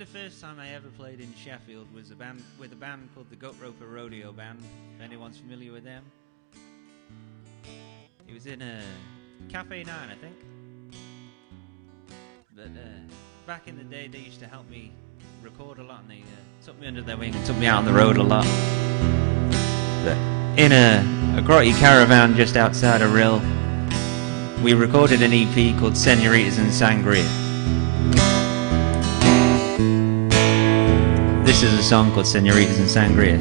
the first time I ever played in Sheffield was with a band called the Gut Roper Rodeo Band, if anyone's familiar with them. It was in a Cafe 9, I think. But back in the day, they used to help me record a lot, and they took me under their wing and took me out on the road a lot. But in a grotty caravan just outside of Rill, we recorded an EP called Senoritas and Sangria. This is a song called Senoritas and Sangria.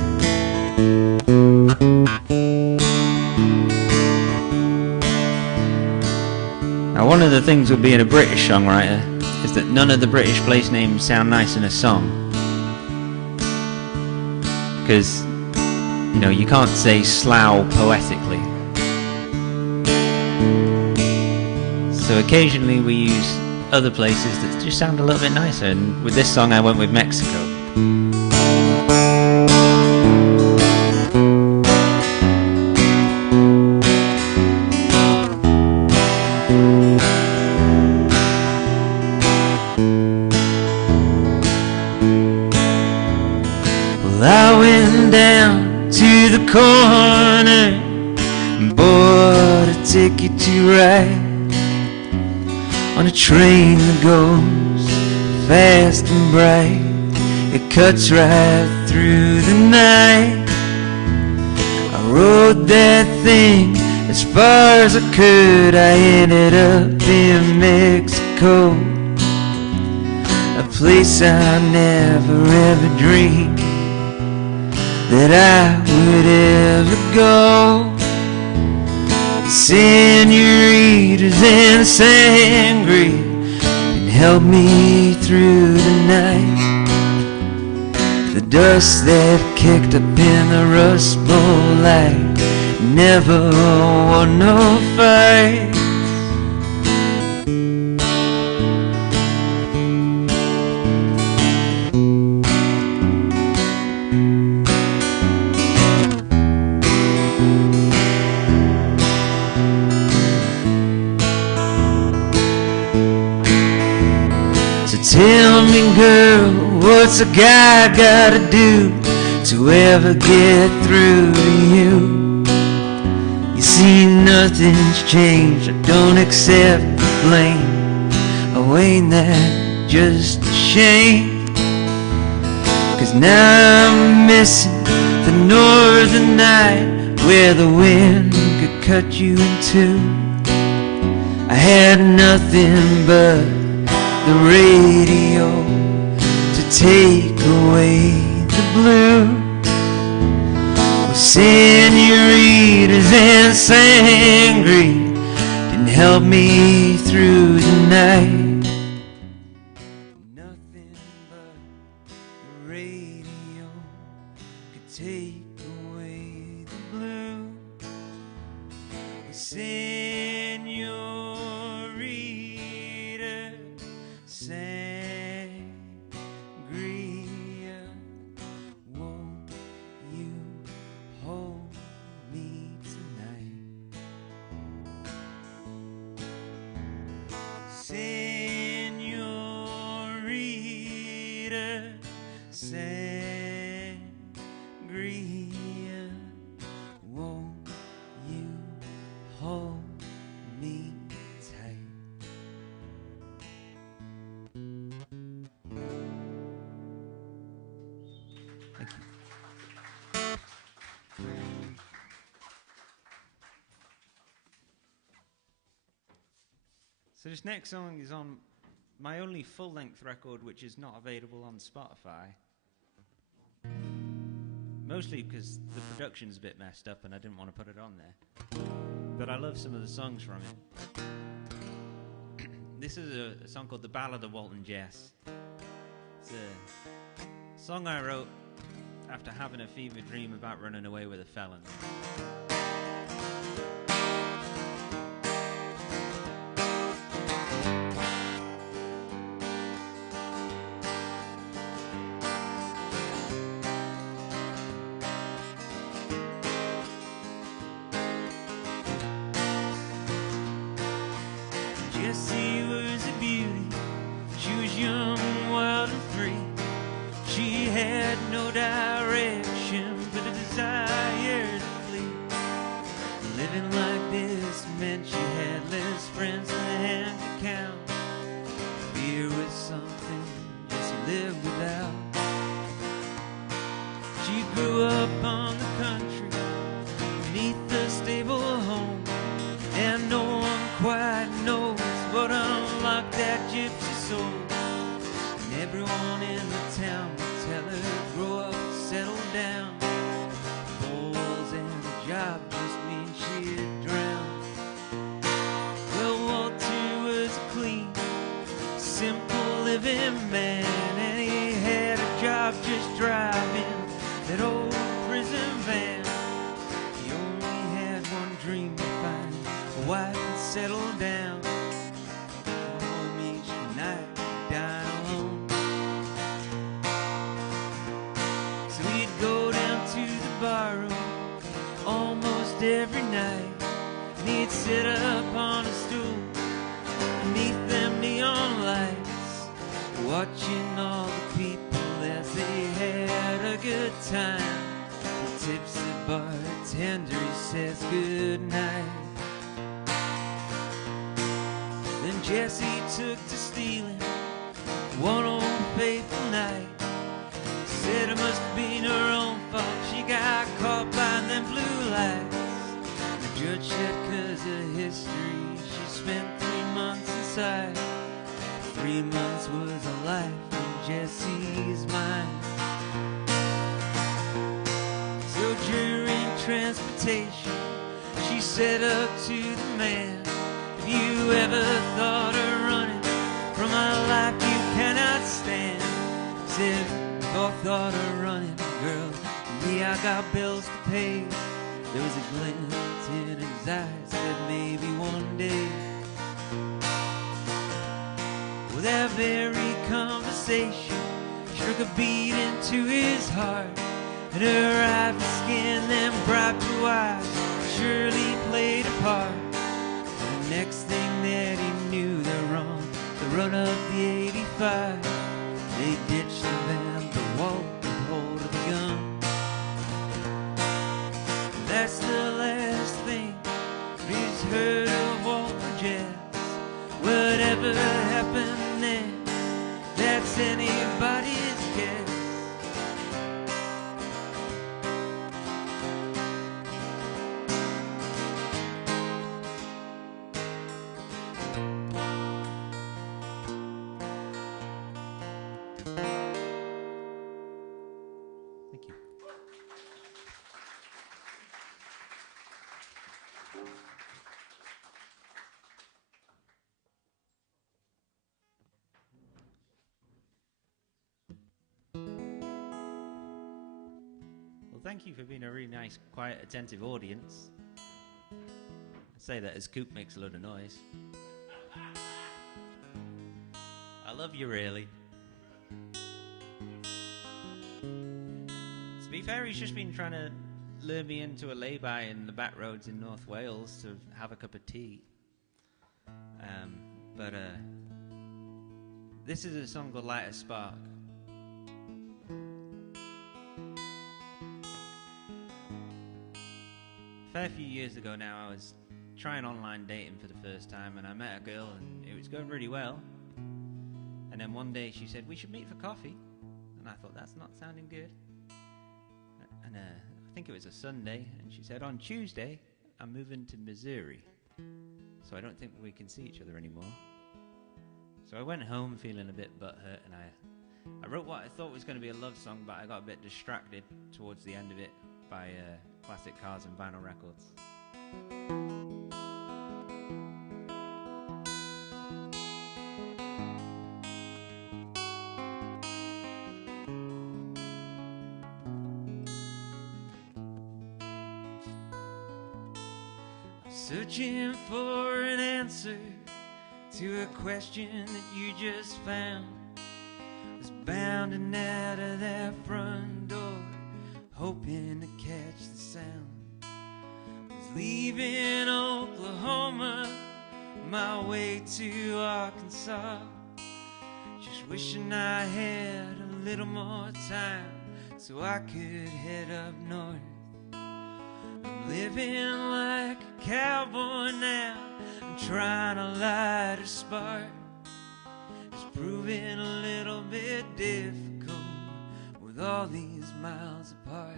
Now, one of the things with being a British songwriter is that none of the British place names sound nice in a song. Because, you know, you can't say Slough poetically. So occasionally we use other places that just sound a little bit nicer, and with this song I went with Mexico. Well, I went down to the corner and bought a ticket to ride on a train that goes fast and bright. It cuts right through the night. I rode that thing as far as I could. I ended up in Mexico, a place I never ever dreamed that I would ever go. Senoritas and sangria can help me through the night. The dust that kicked up in the Rust Bowl light never won no fight. Tell me, girl, what's a guy gotta do to ever get through to you? You see, nothing's changed. I don't accept the blame. Oh, ain't that just a shame? 'Cause now I'm missing the northern night where the wind could cut you in two. I had nothing but the radio to take away the blue. Well, senoritas and sangria can help me through the night. Nothing but the radio could take away the blue. Well, sangria, won't you hold me tonight? Senorita, sangria, won't you hold me tight? Thank you. So this next song is on my only full-length record, which is not available on Spotify. Mostly because the production's a bit messed up and I didn't want to put it on there. But I love some of the songs from it. This is a song called The Ballad of Walton Jess. It's a song I wrote after having a fever dream about running away with a felon. Jessie was a beauty. She was young, wild and free. living man, and he had a job just driving that old prison van. He only had one dream to find a wife and settle down. Home each night, dine alone. So he'd go down to the barroom almost every night, and he'd sit up on a stool beneath them neon lights, watching all the people as they had a good time. The tipsy bartender, he says good night. Then Jessie took to stealing one old fateful night. Said it must have been her own fault, she got caught by them blue lights. The judge said 'cause of history she spent 3 months inside. 3 months was a life in Jessie's mind. So during transportation she said up to the man, "If you ever thought of running from a life you cannot stand?" Said, "Oh, thought of running, girl, me, I got bills to pay." There was a glint in his eyes, said maybe one day. Well, that very conversation struck a beat into his heart, and her ivory skin, them bright blue eyes, surely played a part. And the next thing that he knew, they're on the run of the 85. They ditched the van, the wall, and hold of the gun. That's the last thing he's heard of Walter Jazz. Whatever happened next, that's anybody's guess. Thank you. Well, thank you for being a really nice, quiet, attentive audience. I say that as Coop makes a lot of noise. I love you, really. To be fair, he's just been trying to lure me into a lay-by in the back roads in North Wales to have a cup of tea. But this is a song called Light a Spark. A fair few years ago now, I was trying online dating for the first time, and I met a girl and it was going really well. And then one day she said, "We should meet for coffee." And I thought, that's not sounding good. And I think it was a Sunday, and she said, "On Tuesday, I'm moving to Missouri, so I don't think we can see each other anymore." So I went home feeling a bit butthurt, and I wrote what I thought was going to be a love song, but I got a bit distracted towards the end of it by classic cars and vinyl records. Searching for an answer to a question that you just found. Was bounding out of that front door, hoping to catch the sound. Was leaving Oklahoma, my way to Arkansas. Just wishing I had a little more time so I could head up north. Living like a cowboy now, I'm trying to light a spark. It's proving a little bit difficult with all these miles apart.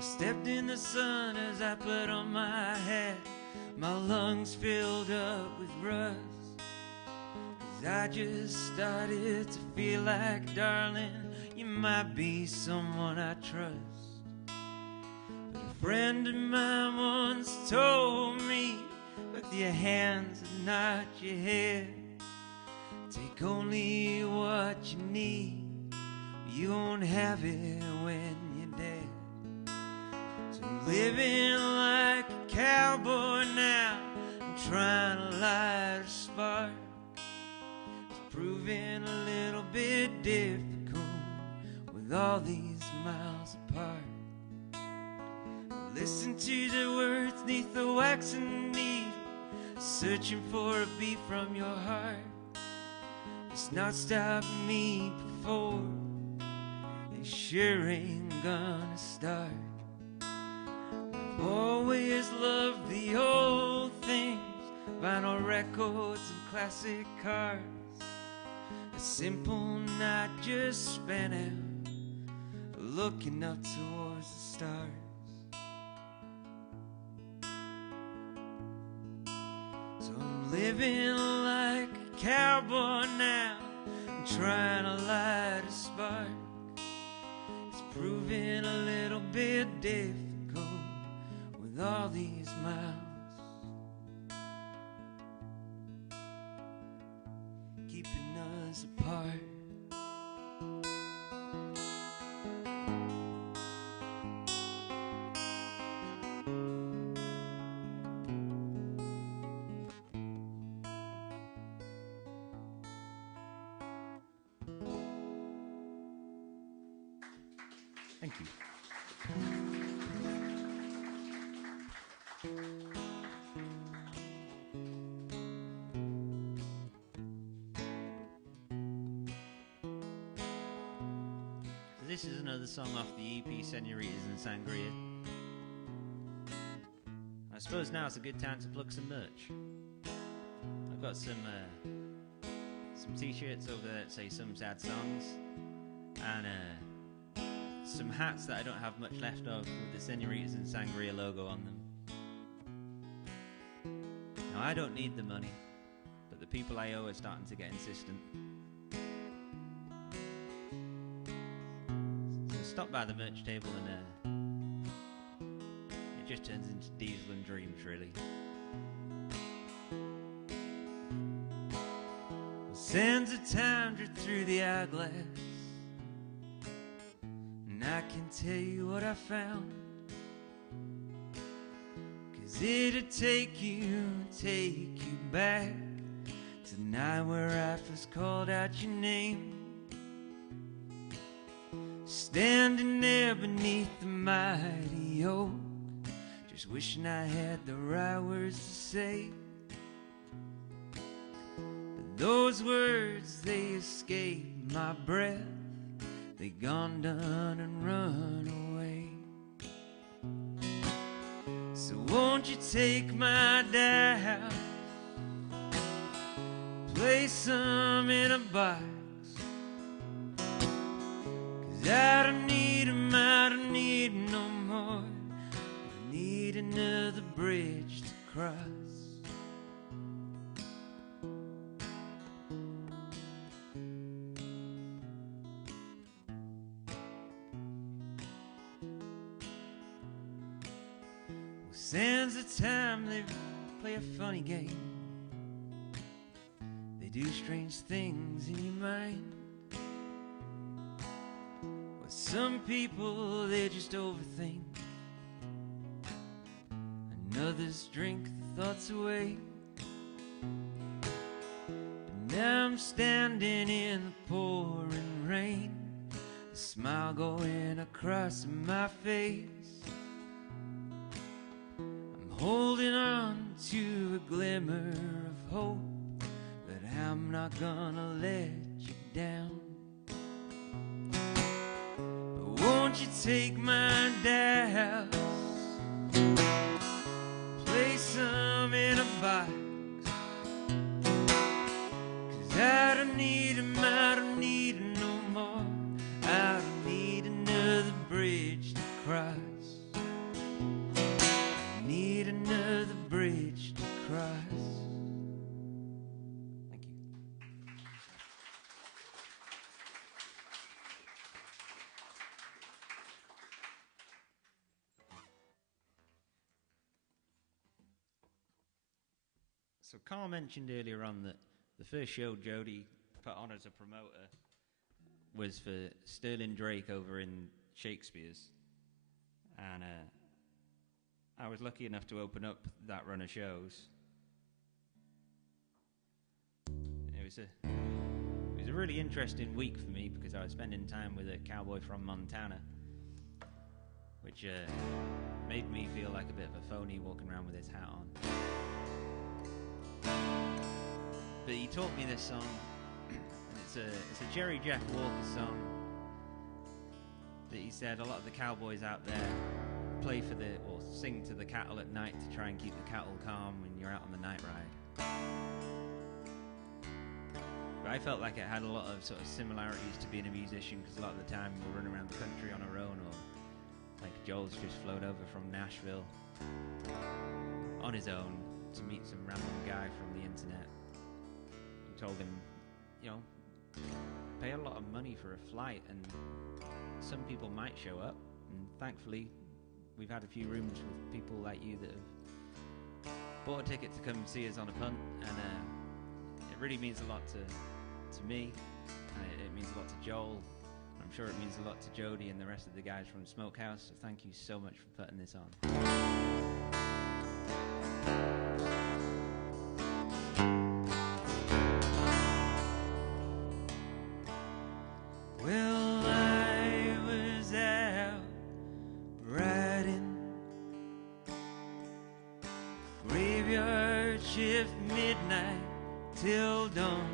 Stepped in the sun as I put on my hat. My lungs filled up with rust. I just started to feel like, darling, you might be someone I trust. But a friend of mine once told me, with your hands and not your head, take only what you need, you won't have it when you're dead. So I'm living like a cowboy now, I'm trying to light a spark. Proving a little bit difficult with all these miles apart. Listen to the words neath the waxing needle, searching for a beat from your heart. It's not stopping me before, it sure ain't gonna start. I've always loved the old things, vinyl records and classic cars. A simple night just spent out, looking up towards the stars. So I'm living like a cowboy now, I'm trying to light a spark. It's proving a little bit difficult with all these miles keeping us apart. Thank you. This is another song off the EP Senoritas and Sangria. I suppose now is a good time to plug some merch. I've got some t-shirts over there that say Some Sad Songs, and some hats that I don't have much left of with the Senoritas and Sangria logo on them. Now I don't need the money, but the people I owe are starting to get insistent. Stop by the merch table and it just turns into Diesel and Dreams, really. Sands of time drift through the hourglass, and I can tell you what I found, 'cause it'd take you back to the night where I first called out your name. Standing there beneath the mighty oak, just wishing I had the right words to say. But those words, they escaped my breath, they gone done and run away. So won't you take my doubts, place some in a box. I don't need 'em, I don't need no more. I need another bridge to cross. Well, sands of time, they play a funny game. They do strange things in your mind. Some people, they just overthink, and others drink the thoughts away. But now I'm standing in the pouring rain, the smile going across my face. I'm holding on to a glimmer of hope, but I'm not gonna let you down. Won't you take my doubts, place them in a box. 'Cause I don't need 'em, I don't need 'em no more. I don't need another bridge to cross. I need another bridge to cross. Thank you. So Carl mentioned earlier on that the first show Jody put on as a promoter was for Sterling Drake over in Shakespeare's, and I was lucky enough to open up that run of shows. It was a really interesting week for me because I was spending time with a cowboy from Montana, which made me feel like a bit of a phony walking around with his hat on. But he taught me this song. It's a Jerry Jeff Walker song that he said a lot of the cowboys out there play for or sing to the cattle at night to try and keep the cattle calm when you're out on the night ride. But I felt like it had a lot of sort of similarities to being a musician, because a lot of the time we'll run around the country on our own, or like Joel's just flown over from Nashville on his own to meet some random guy from the internet who told him, you know, pay a lot of money for a flight and some people might show up. And thankfully we've had a few rooms with people like you that have bought a ticket to come see us on a punt, and it really means a lot to me, and it means a lot to Joel. I'm sure it means a lot to Jody and the rest of the guys from Smokehouse, so thank you so much for putting this on. Well, I was out riding, graveyard shift, midnight till dawn.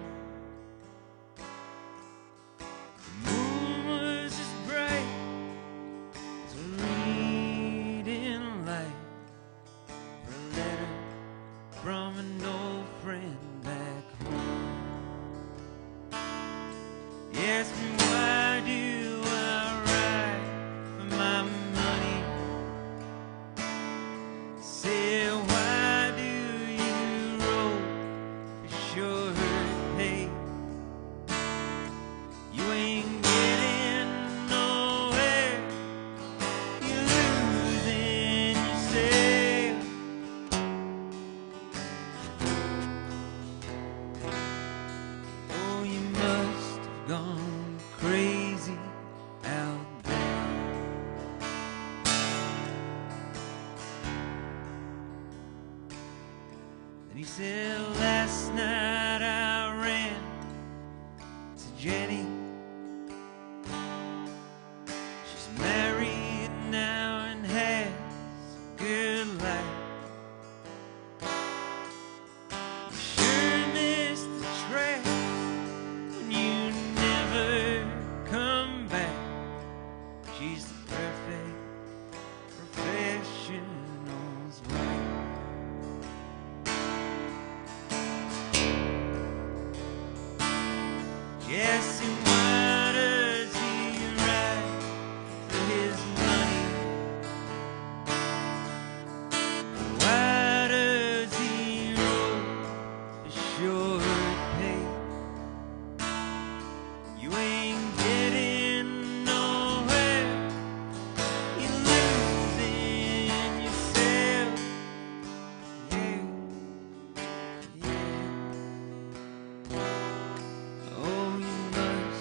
The moon was as bright as a reading light for a letter from an old friend back home. He asked me, why do I write for my money? Said, why do you roll for sure pay? You ain't getting nowhere, you're losing yourself. Oh, you must have gone crazy out there. Then he said, last night I ran to Jenny. She's married now and has a good life. You sure missed the track when you never come back. She's the perfect professional's wife. Yes, and why does he write for his money? Why does he roll for sure pay? You ain't getting nowhere, you're losing yourself. Yeah, yeah. Oh, you must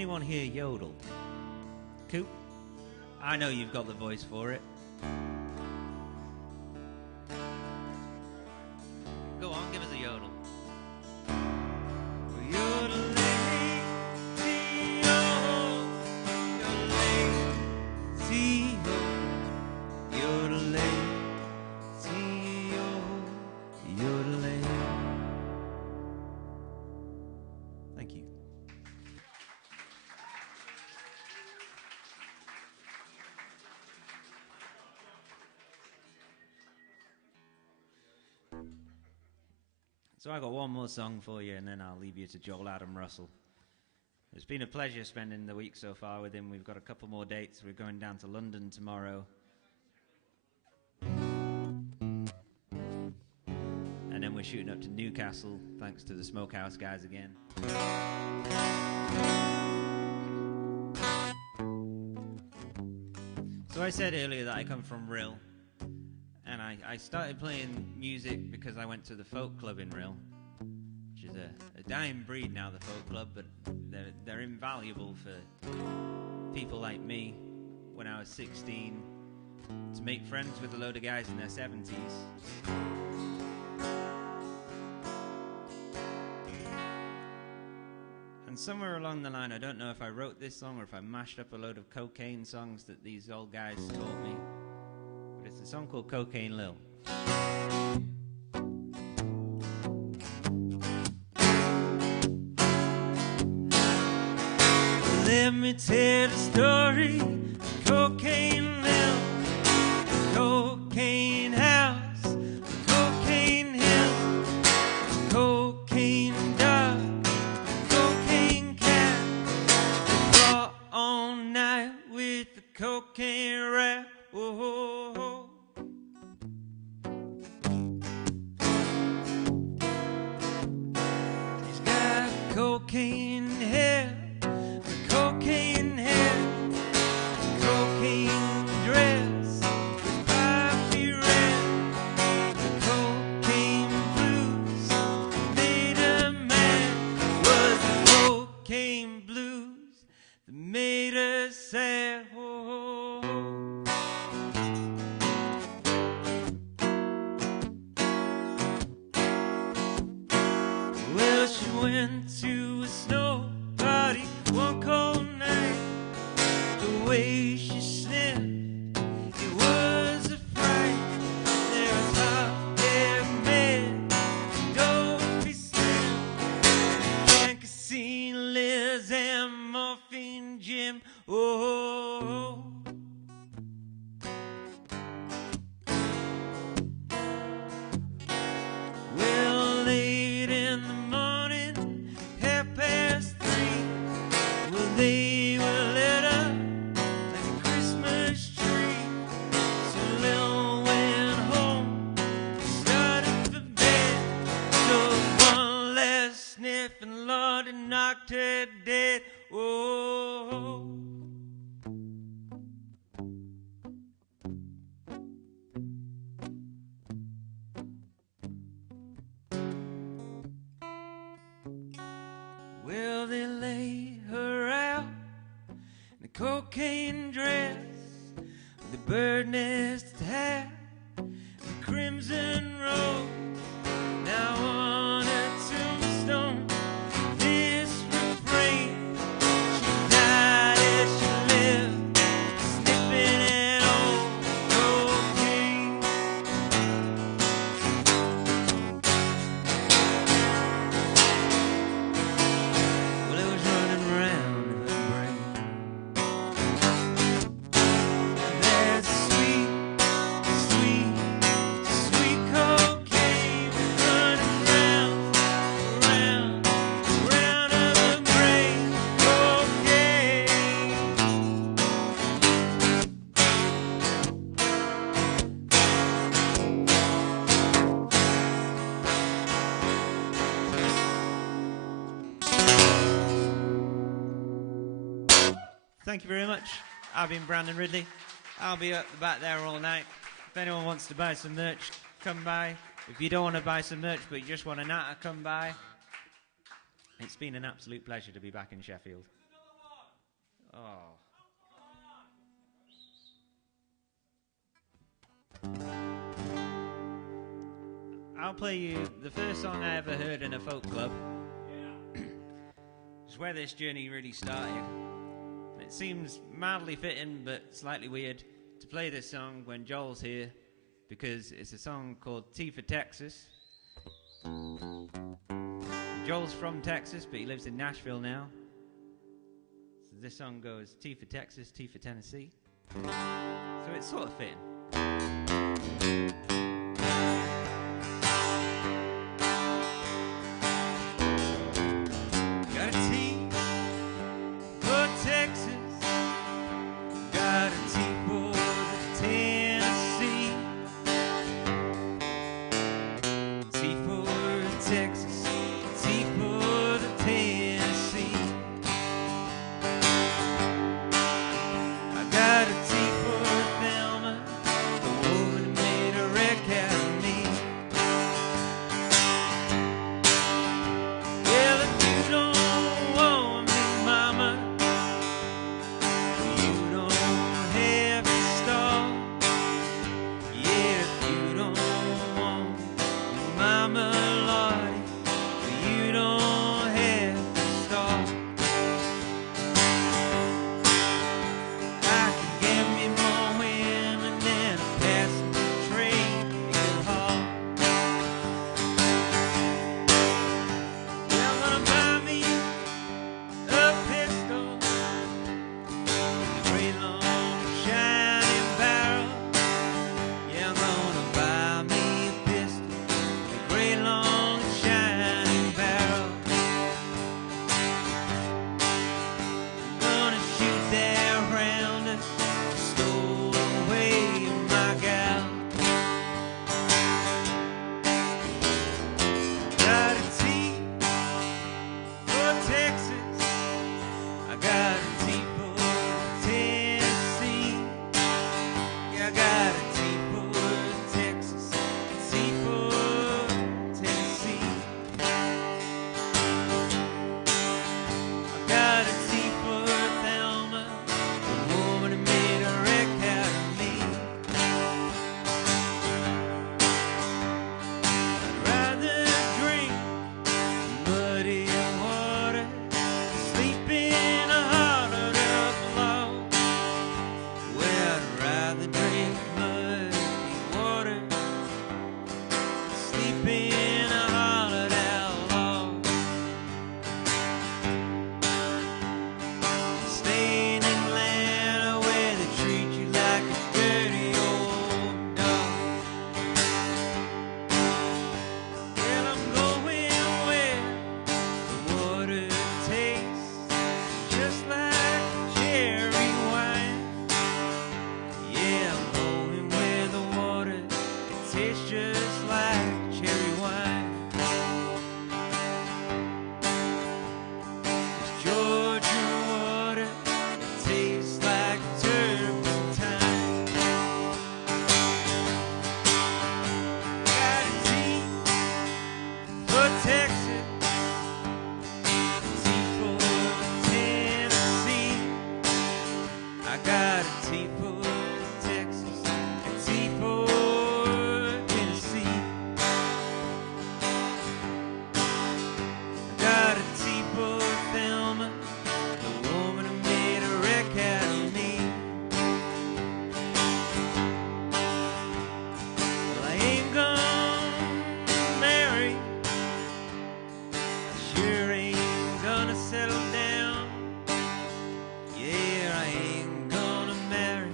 anyone here yodel? Coop? I know you've got the voice for it. Go on, give us a yodel. Thank you. So I got one more song for you, and then I'll leave you to Joel Adam Russell. It's been a pleasure spending the week so far with him. We've got a couple more dates. We're going down to London tomorrow. And then we're shooting up to Newcastle, thanks to the Smokehouse guys again. So I said earlier that I come from Rhyl. And I started playing music because I went to the folk club in Rhyl, which is a dying breed now, the folk club, but they're invaluable for people like me when I was 16 to make friends with a load of guys in their 70s. And somewhere along the line, I don't know if I wrote this song or if I mashed up a load of cocaine songs that these old guys taught me. It's a song called Cocaine Lil. Let me tell the story of Cocaine Lil, the cocaine house, the cocaine hill, the cocaine dog, the cocaine cat, they fought all night with the cocaine rap. Oh, he's got cocaine hair, cocaine hair, cocaine dress with poppy red, cocaine blues made a man. Was the cocaine blues that made us sad. Well, she went to a snow party one cold night. The way she sniffed, it was a fright. There was hot-haired men, dopey Slim, Cancasine Liz, and Morphine Jim. Oh. Well, late in the morning, 3:30, well, they were lit up like a Christmas tree. So Lil went home, started for bed, took one last sniff, and Lord, it knocked her dead. Oh. Well, they lay her out in a cocaine dress with a bird nest hat and a crimson robe. Now on a tombstone, this refrain: she died as she lived, sniffing at old cocaine. Well, it was running around in her brain. And there's sweet, sweet, sweet cocaine running round, around, around her brain. Cocaine. Thank you very much. I've been Brandon Ridley. I'll be up the back there all night. If anyone wants to buy some merch, come by. If you don't want to buy some merch but you just want a natter, come by. It's been an absolute pleasure to be back in Sheffield. I'll play you the first song I ever heard in a folk club. It's where this journey really started. It seems mildly fitting, but slightly weird to play this song when Joel's here, because it's a song called T for Texas. Joel's from Texas, but he lives in Nashville now. So this song goes T for Texas, T for Tennessee. So it's sort of fitting. Got a T for Texas, got a T for the Tennessee. T for Texas, T for the Tennessee. I got a T for Thelma, the woman who made a wreck out of me. Well, if you don't want me, mama, you don't have to stop. Yeah, if you don't want me, mama, Lordy, you don't have to stop. I can get me more women than a passenger train could haul. Yeah, I'm gonna buy me a pistol with a great long shining barrel. Yeah, I'm gonna buy me a pistol with a great long shining barrel. I'm gonna shoot that round that stole away my gal. Got a T for Texas, I got a T for Tennessee. Yeah, I got a T for Texas, a T for Tennessee. I got a T for Thelma, the woman who made a wreck out of me. I'd rather drink muddy water, sleep in a hollowed up log. Well, I'd rather drink muddy water, sleep in a hollowed out log. Stay in Atlanta where they treat you like a dirty old dog. Well, I'm going where the water tastes just like cherry wine. Yeah, I'm going where the water tastes just like cherry wine. It's Georgia water, it tastes like turpentine. Got a T for Texas, a T for Tennessee. I got a T for Texas, a T for Tennessee. I got a T for Thelma, the woman who made a wreck out of me. Well, I ain't gonna marry, I sure ain't gonna settle down. Yeah, I ain't gonna marry,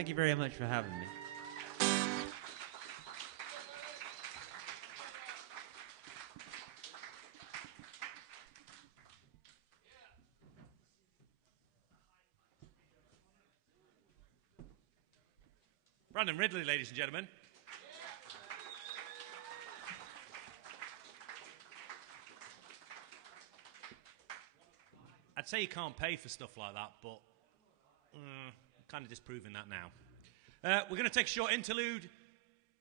Thank you very much for having me. Brandon Ridley, ladies and gentlemen. I'd say you can't pay for stuff like that, but I'm kind of disproving that now. We're going to take a short interlude.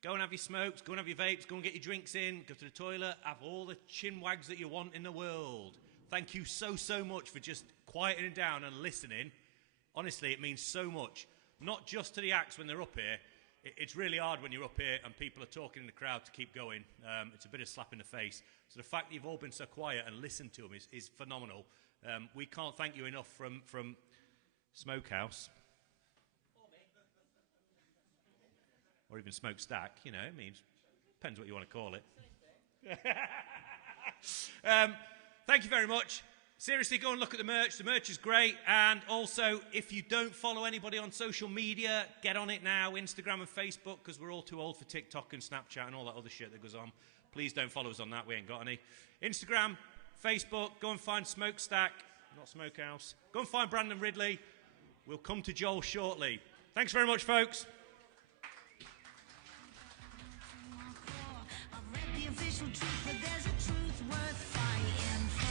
Go and have your smokes, go and have your vapes, go and get your drinks in, go to the toilet, have all the chin wags that you want in the world. Thank you so much for just quieting down and listening. Honestly, it means so much. Not just to the acts when they're up here. It's really hard when you're up here and people are talking in the crowd to keep going. It's a bit of a slap in the face. So the fact that you've all been so quiet and listened to them is phenomenal. We can't thank you enough from Smokehouse. Or even Smokestack, you know, it means, depends what you want to call it. Thank you very much. Seriously, go and look at the merch. The merch is great. And also, if you don't follow anybody on social media, get on it now, Instagram and Facebook, because we're all too old for TikTok and Snapchat and all that other shit that goes on. Please don't follow us on that. We ain't got any. Instagram, Facebook, go and find Smokestack, not Smokehouse. Go and find Brandon Ridley. We'll come to Joel shortly. Thanks very much, folks. Truth, but there's a truth worth fighting for.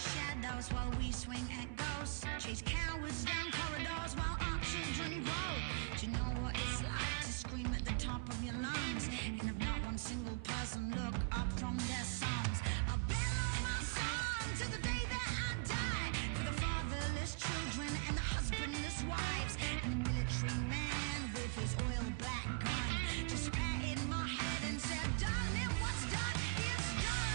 Shadows while we swing at ghosts, chase cowards down corridors while our children grow. Do you know what it's like to scream at the top of your lungs and have not one single person look up from their songs? I'll bellow my song to the day that I die for the fatherless children and the husbandless wives and the military man with his oil black gun just patted my head and said, darling, what's done is done.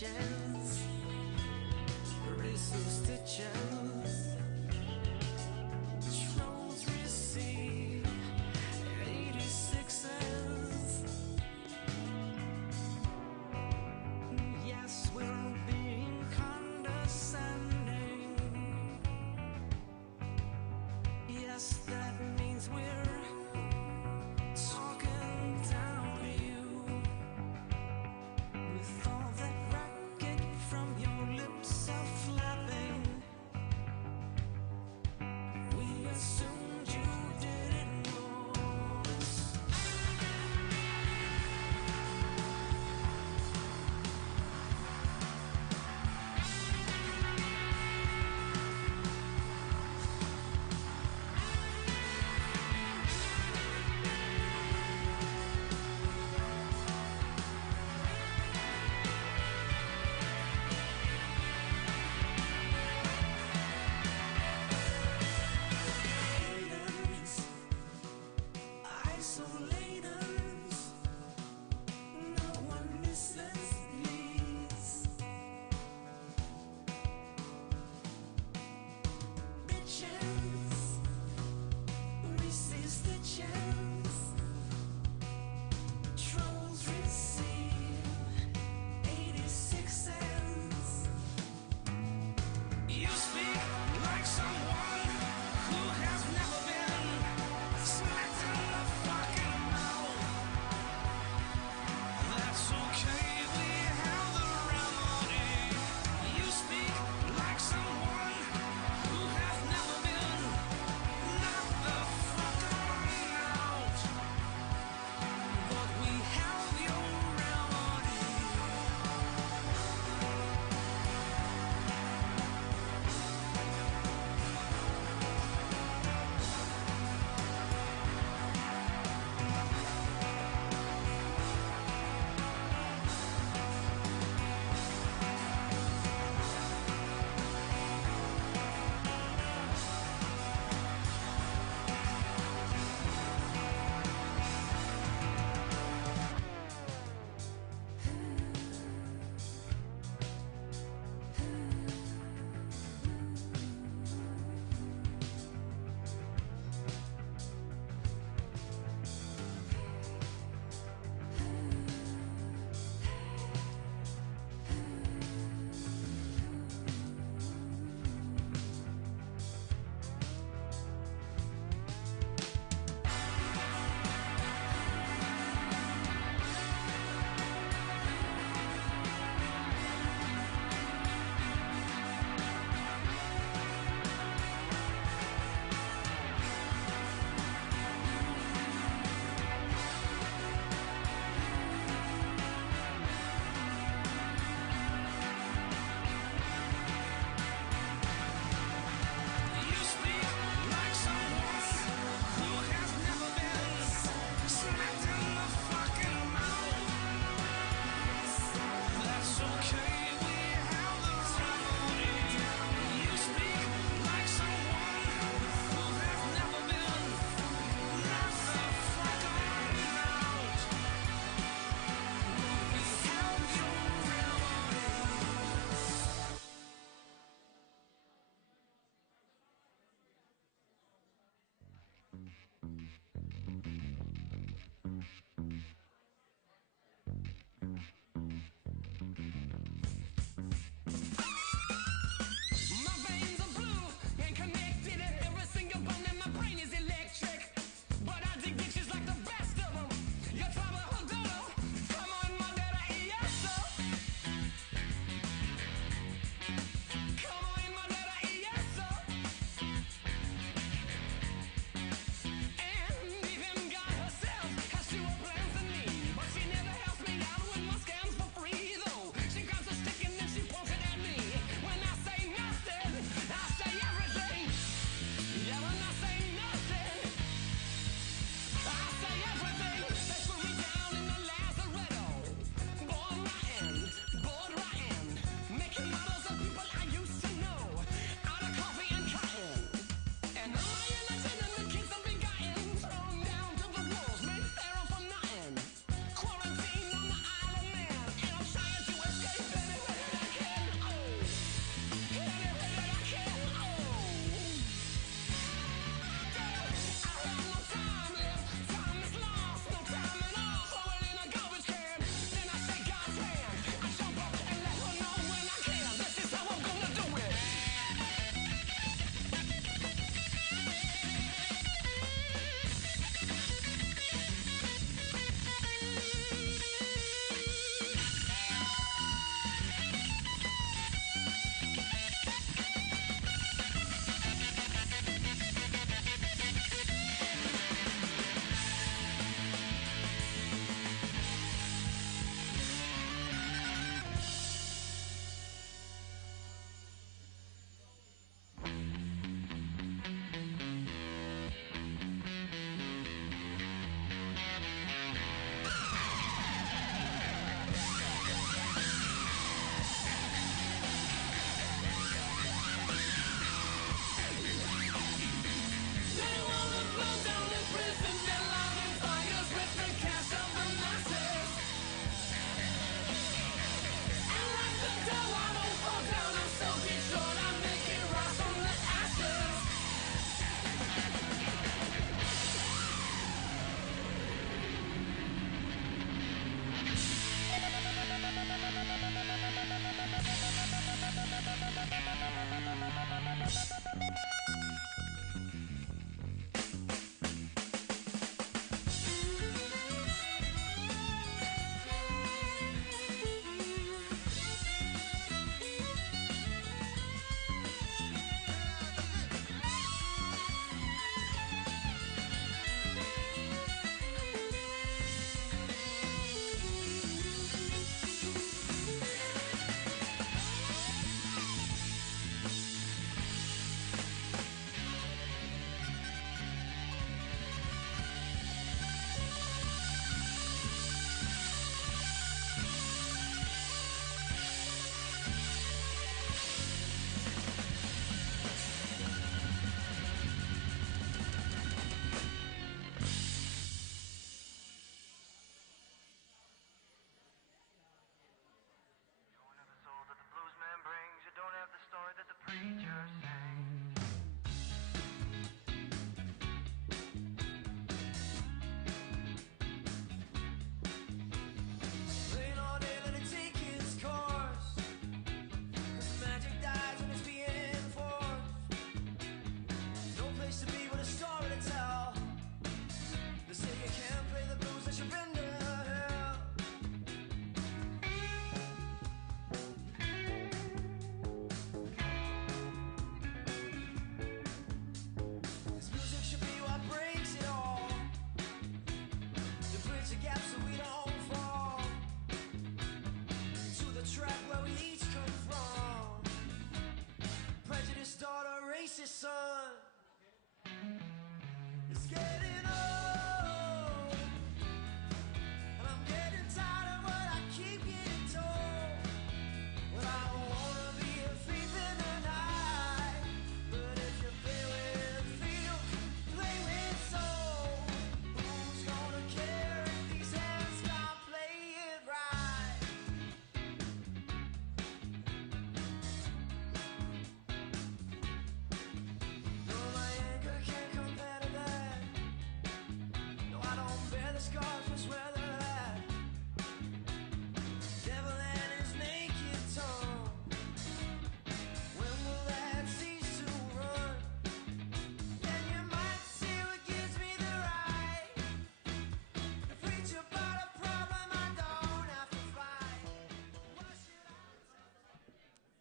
stitches, razor stitches. Trolls receive 86s. Yes, we're being condescending. Yes, that means we're talking down to you. With all that racket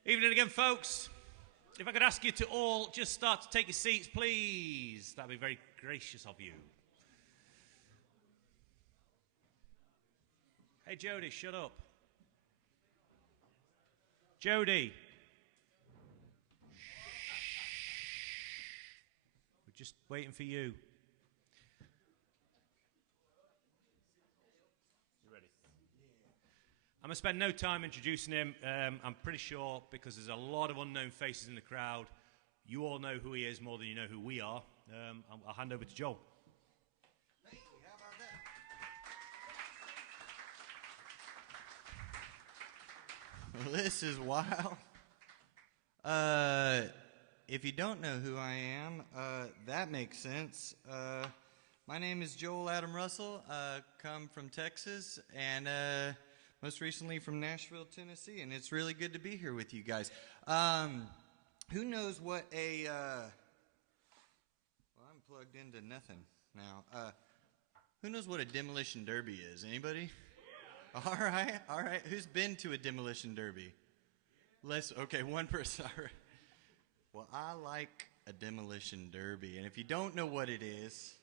Evening again, folks. If I could ask you to all just start to take your seats, please. That'd be very gracious of you. Hey, Jody, shut up. Jody. We're just waiting for you. I'm going to spend no time introducing him. I'm pretty sure, because there's a lot of unknown faces in the crowd, you all know who he is more than you know who we are. I'll hand over to Joel. Hey, how about that? Well, this is wild. If you don't know who I am, that makes sense. My name is Joel Adam Russell. Come from Texas, and most recently from Nashville, Tennessee, and it's really good to be here with you guys. Who knows what a... well, I'm plugged into nothing now. Who knows what a demolition derby is? Anybody? Yeah. All right. Who's been to a demolition derby? Okay, one person. All right. Well, I like a demolition derby, and if you don't know what it is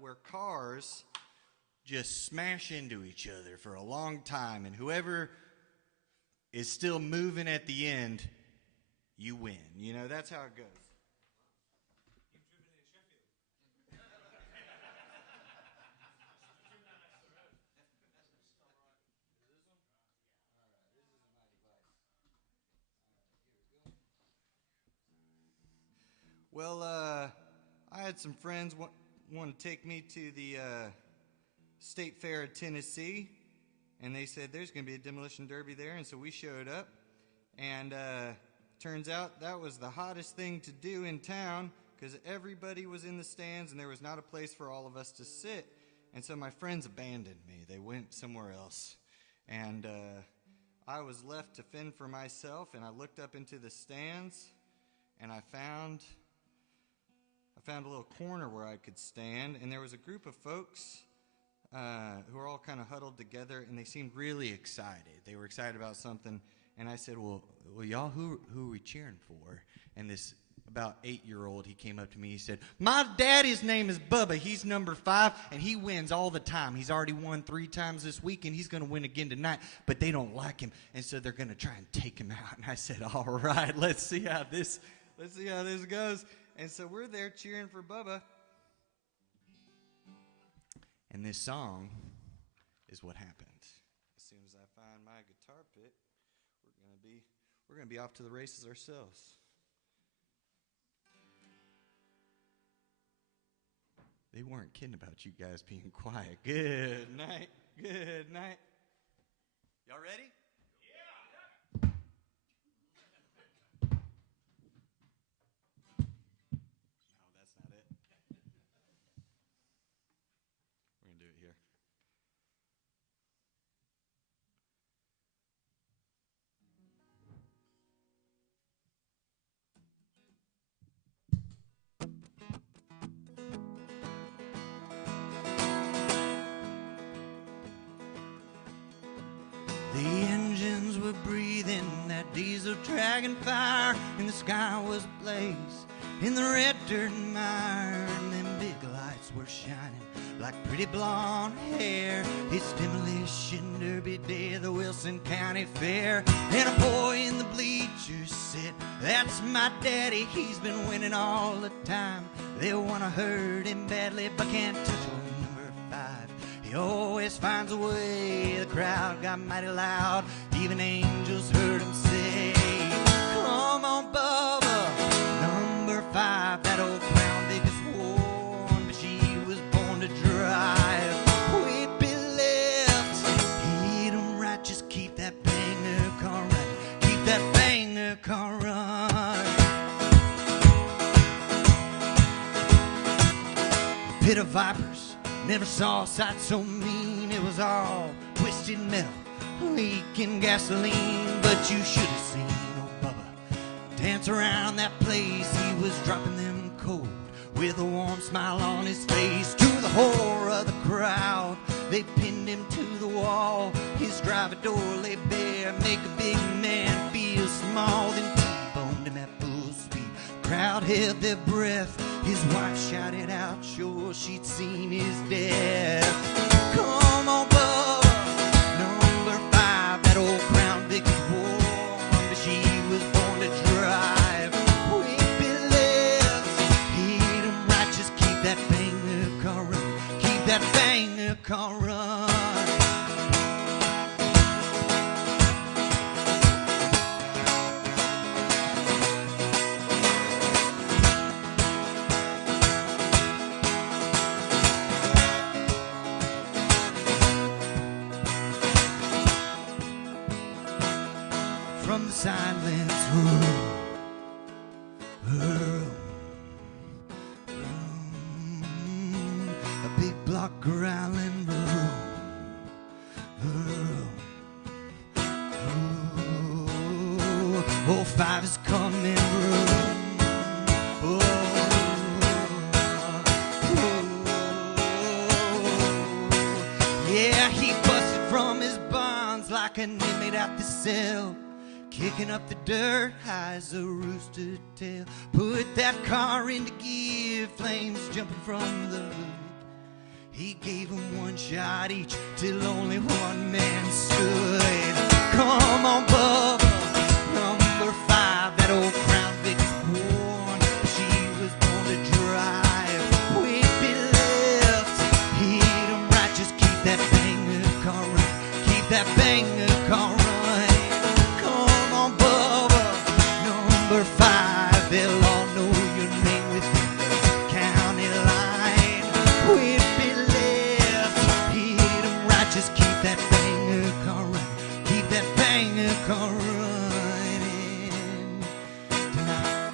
where cars just smash into each other for a long time, and whoever is still moving at the end, you win. You know, that's how it goes. You've driven in Sheffield. Well, I had some friends want to take me to the State Fair of Tennessee, and they said there's going to be a demolition derby there, and so we showed up, and turns out that was the hottest thing to do in town because everybody was in the stands and there was not a place for all of us to sit, and so my friends abandoned me. They went somewhere else, and I was left to fend for myself, and I looked up into the stands, and I found a little corner where I could stand, and there was a group of folks who were all kind of huddled together, and they seemed really excited. They were excited about something, and I said, well, y'all, who are we cheering for? And this about 8-year-old, he came up to me, he said, my daddy's name is Bubba. He's number 5, and he wins all the time. He's already won 3 times this week, and he's going to win again tonight, but they don't like him, and so they're going to try and take him out. And I said, all right, let's see how this goes. And so we're there cheering for Bubba. And this song is what happened. As soon as I find my guitar pick, we're gonna be off to the races ourselves. They weren't kidding about you guys being quiet. Good night. Good night. Y'all ready? The engines were breathing that diesel dragon fire, and the sky was ablaze in the red dirt and mire, and them big lights were shining like pretty blonde hair. It's demolition derby day, the Wilson County Fair, and a boy in the bleachers said, that's my daddy, he's been winning all the time. They want to hurt him badly, but can't touch him. Number 5, he always finds a way. The crowd got mighty loud, even angels heard him say, come on, Bubba, number 5, that old crown biggest one, but she was born to drive. Whip it left, hit 'em right, just keep that banger car running, keep that banger car running. Pit of vipers, never saw a sight so mean. It was all twisted metal, leaking gasoline, but you should have seen old Bubba dance around that place. He was dropping them cold with a warm smile on his face. To the horror of the crowd, they pinned him to the wall. His driver door lay bare, make a big man feel mauled and T-boned him at full speed. Crowd held their breath. His wife shouted out, sure she'd seen his death. Come on, Bubba, number 5. That old Crown Vic is warm, but she was born to drive. Whippy left, hit 'em right, just keep that banger car run. Keep that banger car run. From the silence room, a big block growling room, oh, 5 is coming room, yeah, he busted from his bonds like an inmate out the cell. Kicking up the dirt, high as a rooster tail. Put that car into gear, flames jumping from the hood. He gave them one shot each till only one man stood. Come on, Bubba, number 5. That old Crown Vic is worn. She was born to drive. Whippy left, hit 'em right. Just keep that banger car run. Keep that banger car run. Number 5, they'll all know your name within the county line. Whippy left, hit 'em right, just keep that banger car running. Keep that banger car running tonight.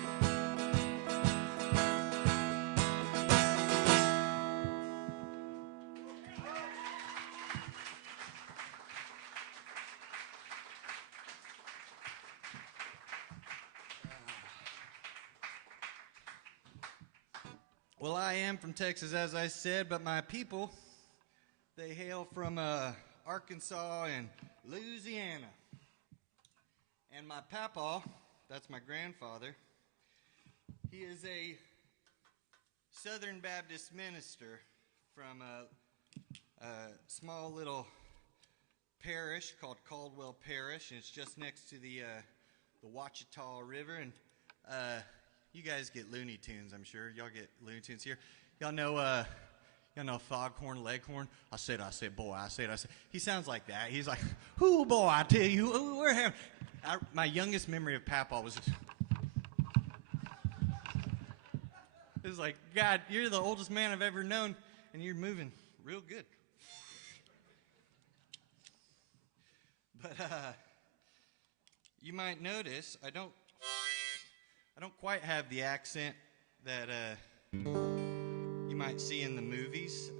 Well, I am from Texas, as I said, but my people, they hail from Arkansas and Louisiana. And my papa, that's my grandfather, he is a Southern Baptist minister from a small little parish called Caldwell Parish, and it's just next to the Ouachita River. And you guys get Looney Tunes, I'm sure. Y'all get Looney Tunes here. Y'all know Foghorn Leghorn? I said, boy, I said. He sounds like that. He's like, ooh, boy, I tell you, ooh, we're having. My youngest memory of Papa was just. It was like, God, you're the oldest man I've ever known, and you're moving real good. But you might notice I don't quite have the accent that you might see in the movies,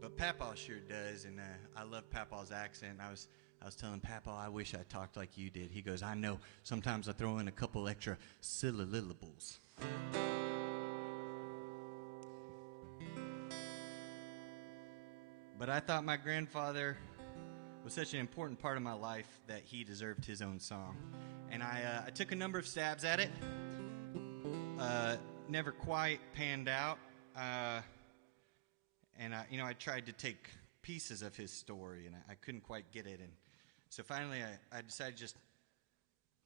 but Papa sure does, and I love Papa's accent. I was telling Papa, I wish I talked like you did. He goes, I know. Sometimes I throw in a couple extra syllables. But I thought my grandfather was such an important part of my life that he deserved his own song. And I took a number of stabs at it. Never quite panned out. And I tried to take pieces of his story, and I couldn't quite get it. And so finally, I decided to just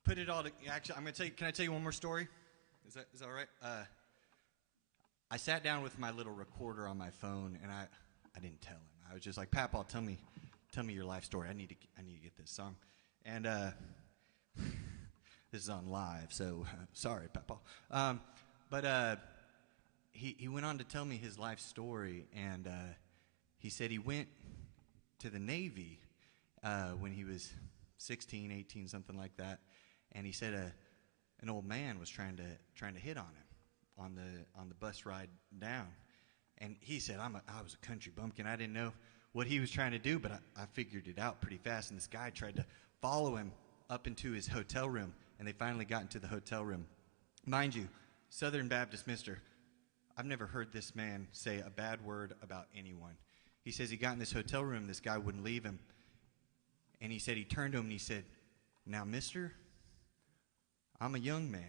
put it all together. Actually, I'm going to tell you. Can I tell you one more story? Is that all right? I sat down with my little recorder on my phone, and I didn't tell him. I was just like, Papa, tell me your life story. I need to get this song. And this is on live, so sorry, Papa. But he went on to tell me his life story, and he said he went to the Navy when he was 16, 18, something like that. And he said an old man was trying to hit on him on the bus ride down. And he said, I was a country bumpkin. I didn't know what he was trying to do, but I figured it out pretty fast. And this guy tried to follow him up into his hotel room, and they finally got into the hotel room. Mind you, Southern Baptist minister, I've never heard this man say a bad word about anyone. He says he got in this hotel room, this guy wouldn't leave him. And he said he turned to him and he said, now, mister, I'm a young man,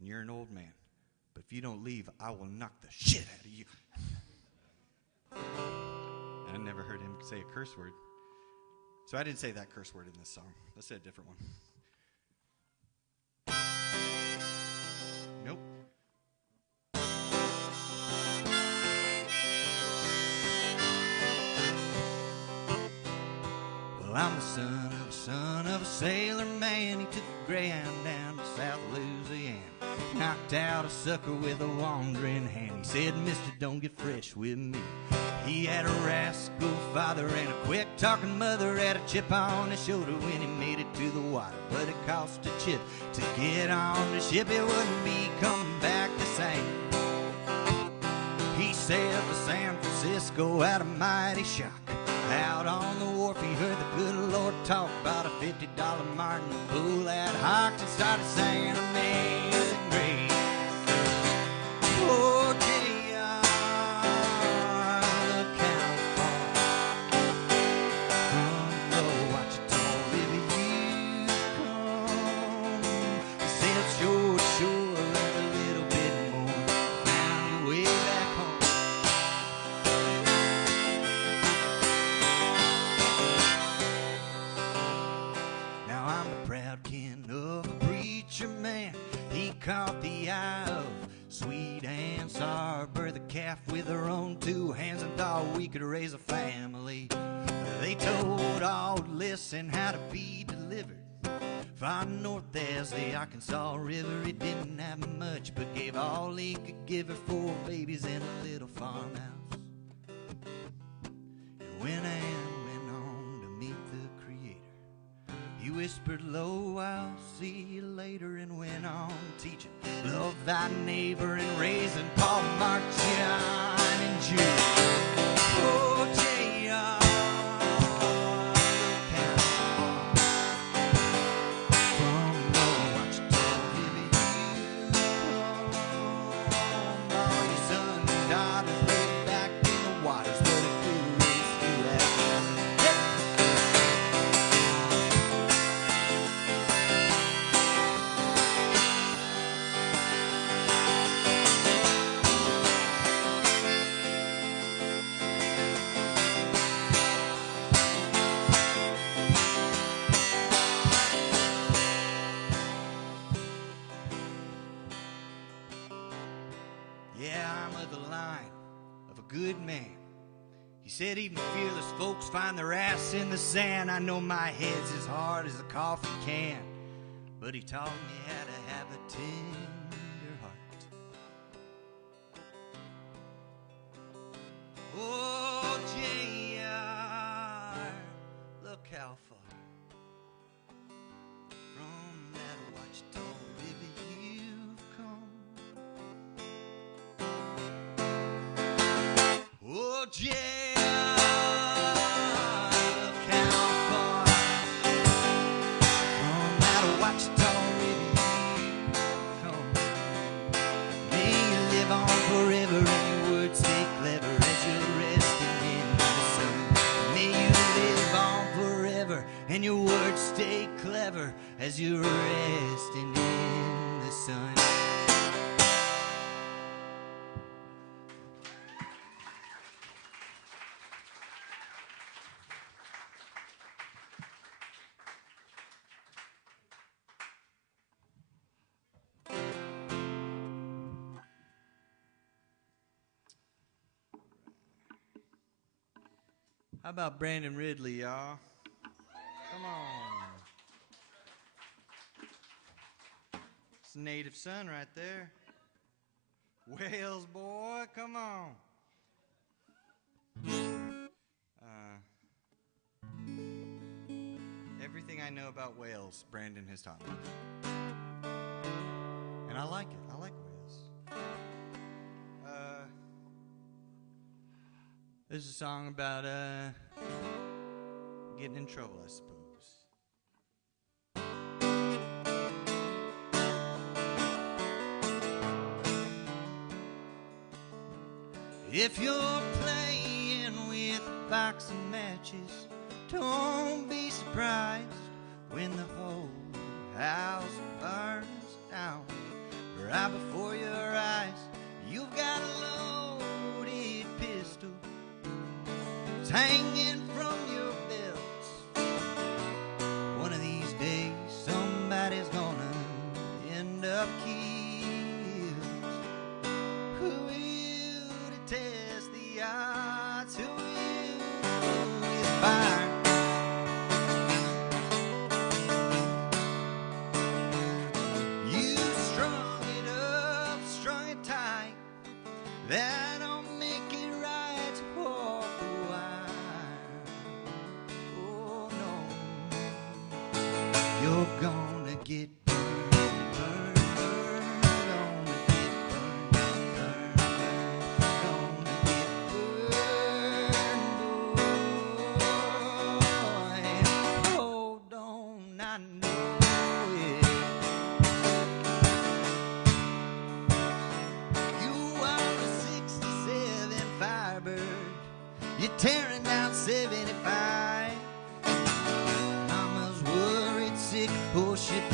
and you're an old man. But if you don't leave, I will knock the shit out of you. And I never heard him say a curse word. So I didn't say that curse word in this song. Let's say a different one. Nope. Well, I'm the son of a sailor man. He took a greyhound down to South Louisiana. Knocked out a sucker with a wandering hand. He said, mister, don't get fresh with me. He had a rascal father and a quick-talking mother. Had a chip on his shoulder when he made it to the water. But it cost a chip to get on the ship. It wouldn't be coming back the same. He sailed to San Francisco out of mighty shock. Out on the wharf he heard the good Lord talk about a $50 Martin bull that hocked and started singing Amazing Grace. Oh, J.R., look how far from the Ouachita River you've come. You sailed shore to shore, learned a little bit more, found your way back home. Now I'm the proud kin of a preacher man. He caught the eye of sweet Aunt Sarber, the calf with her own two hands, and thought we could raise a family. They told all listen how to be delivered. Far north there's the Arkansas River. He didn't have much, but gave all he could give her, 4 babies in a little farmhouse. And when Ann went on to meet the Creator, he whispered low, I'll see you later, and went on teaching, love thy neighbor, and raising Paul, Mark, John, and Jude. Oh, J.R., look how far from the Ouachita River you come. All your sons and daughters laid back in the waters, what a good race you have done. Hey! Yeah, I'm of the line of a good man. He said even fearless folks find their ass in the sand. I know my head's as hard as a coffee can, but he taught me how to have a tender heart. Oh, J.R., look how far from that Ouachita River you've come. Oh, J.R., look how far from that Ouachita River you've come. May you live on forever and your words stay clever as you're resting in the sun. May you live on forever and your words stay clever as you're resting in the sun. How about Brandon Ridley, y'all? Come on. It's the native son right there. Wales, boy, come on. Everything I know about Wales, Brandon has taught me. And I like it. I like Wales. This is a song about getting in trouble, I suppose. If you're playing with a box of matches, don't be surprised when the whole house burns down right before your eyes. You've got a loaded pistol. It's hanging from your belt. One of these days, somebody's gonna end up killed. Who are you to test the odds? Who are you to fire? You strung it up, strung it tight. That don't make it right to walk the wire. Oh no, you're gonna get burned, burned, burned. Gonna get burned, burned, burned. Gonna get burned, boy. Hold on, I know it. You are a 67 Firebird. You're tearing down 75. Mama's worried, sick, bullshit,